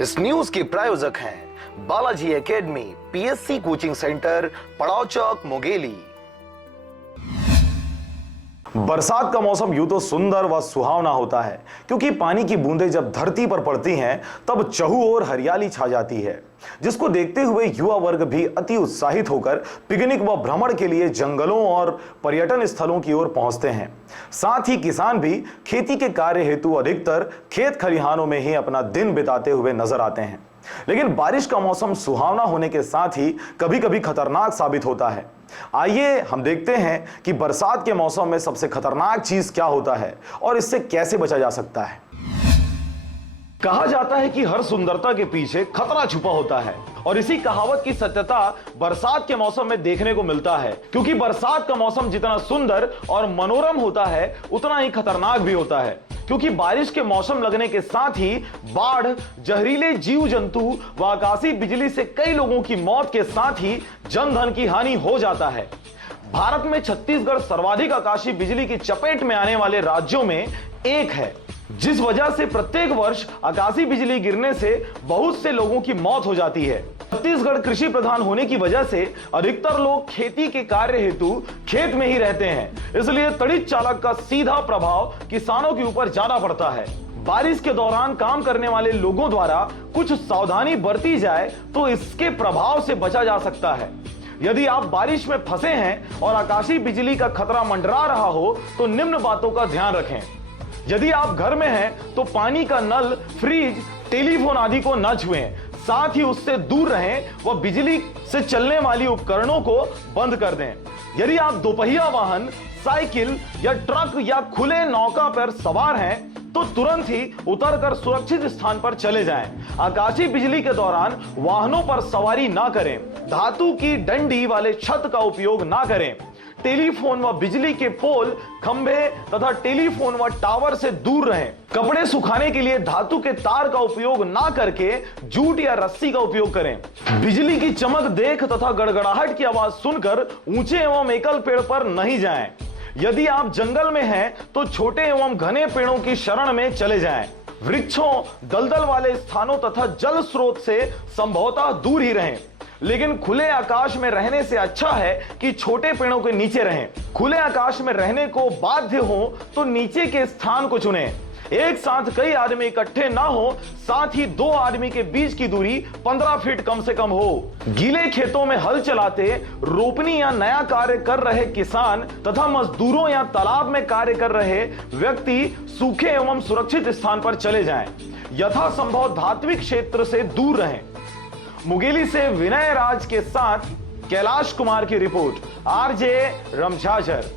इस न्यूज के प्रायोजक हैं Balaji academy, PSC coaching centre, पड़ाव चौक, मुंगेली। बरसात का मौसम यूं तो सुंदर व सुहावना होता है, क्योंकि पानी की बूंदें जब धरती पर पड़ती हैं तब चहुं ओर हरियाली छा जाती है, जिसको देखते हुए युवा वर्ग भी अति उत्साहित होकर पिकनिक व भ्रमण के लिए जंगलों और पर्यटन स्थलों की ओर पहुंचते हैं। साथ ही किसान भी खेती के कार्य हेतु अधिकतर खेत खलिहानों में ही अपना दिन बिताते हुए नजर आते हैं। लेकिन बारिश का मौसम सुहावना होने के साथ ही कभी कभी खतरनाक साबित होता है। आइए हम देखते हैं कि बरसात के मौसम में सबसे खतरनाक चीज क्या होता है और इससे कैसे बचा जा सकता है। कहा जाता है कि हर सुंदरता के पीछे खतरा छुपा होता है, और इसी कहावत की सत्यता बरसात के मौसम में देखने को मिलता है, क्योंकि बरसात का मौसम जितना सुंदर और मनोरम होता है उतना ही खतरनाक भी होता है। क्योंकि बारिश के मौसम लगने के साथ ही बाढ़, जहरीले जीव जंतु व आकाशीय बिजली से कई लोगों की मौत के साथ ही जन धन की हानि हो जाता है। भारत में छत्तीसगढ़ सर्वाधिक आकाशीय बिजली की चपेट में आने वाले राज्यों में एक है, जिस वजह से प्रत्येक वर्ष आकाशीय बिजली गिरने से बहुत से लोगों की मौत हो जाती है। छत्तीसगढ़ कृषि प्रधान होने की वजह से अधिकतर लोग खेती के कार्य हेतु खेत में ही रहते हैं, इसलिए तड़ित चालक का सीधा प्रभाव किसानों के ऊपर ज्यादा पड़ता है। बारिश के दौरान काम करने वाले लोगों द्वारा कुछ सावधानी बरती जाए तो इसके प्रभाव से बचा जा सकता है। यदि आप बारिश में फंसे हैं और आकाशीय बिजली का खतरा मंडरा रहा हो तो निम्न बातों का ध्यान रखें। यदि आप घर में हैं तो पानी का नल, फ्रिज, टेलीफोन आदि को न छुएं, साथ ही उससे दूर रहें व बिजली से चलने वाली उपकरणों को बंद कर दें। यदि आप दोपहिया वाहन, साइकिल या ट्रक या खुले नौका पर सवार हैं तो तुरंत ही उतरकर सुरक्षित स्थान पर चले जाएं। आकाशीय बिजली के दौरान वाहनों पर सवारी ना करें। धातु की डंडी वाले छत का उपयोग ना करें। टेलीफोन व बिजली के पोल, खंभे तथा टेलीफोन व टावर से दूर रहें। कपड़े सुखाने के लिए धातु के तार का उपयोग ना करके जूट या रस्सी का उपयोग करें। बिजली की चमक देख तथा गड़गड़ाहट की आवाज सुनकर ऊंचे एवं एकल पेड़ पर नहीं जाएं। यदि आप जंगल में हैं तो छोटे एवं घने पेड़ों की शरण में चले जाएं। वृक्षों, दलदल वाले स्थानों तथा जल स्रोत से संभवतः दूर ही रहें। लेकिन खुले आकाश में रहने से अच्छा है कि छोटे पेड़ों के नीचे रहें। खुले आकाश में रहने को बाध्य हो तो नीचे के स्थान को चुनें। एक साथ कई आदमी इकट्ठे ना हो, साथ ही दो आदमी के बीच की दूरी 15 फीट कम से कम हो। गीले खेतों में हल चलाते, रोपनी या नया कार्य कर रहे किसान तथा मजदूरों या तालाब में कार्य कर रहे व्यक्ति सूखे एवं सुरक्षित स्थान पर चले जाएं। यथासंभव धात्विक क्षेत्र से दूर रहें। मुंगेली से विनय राज के साथ कैलाश कुमार की रिपोर्ट, आरजे रमझाझर।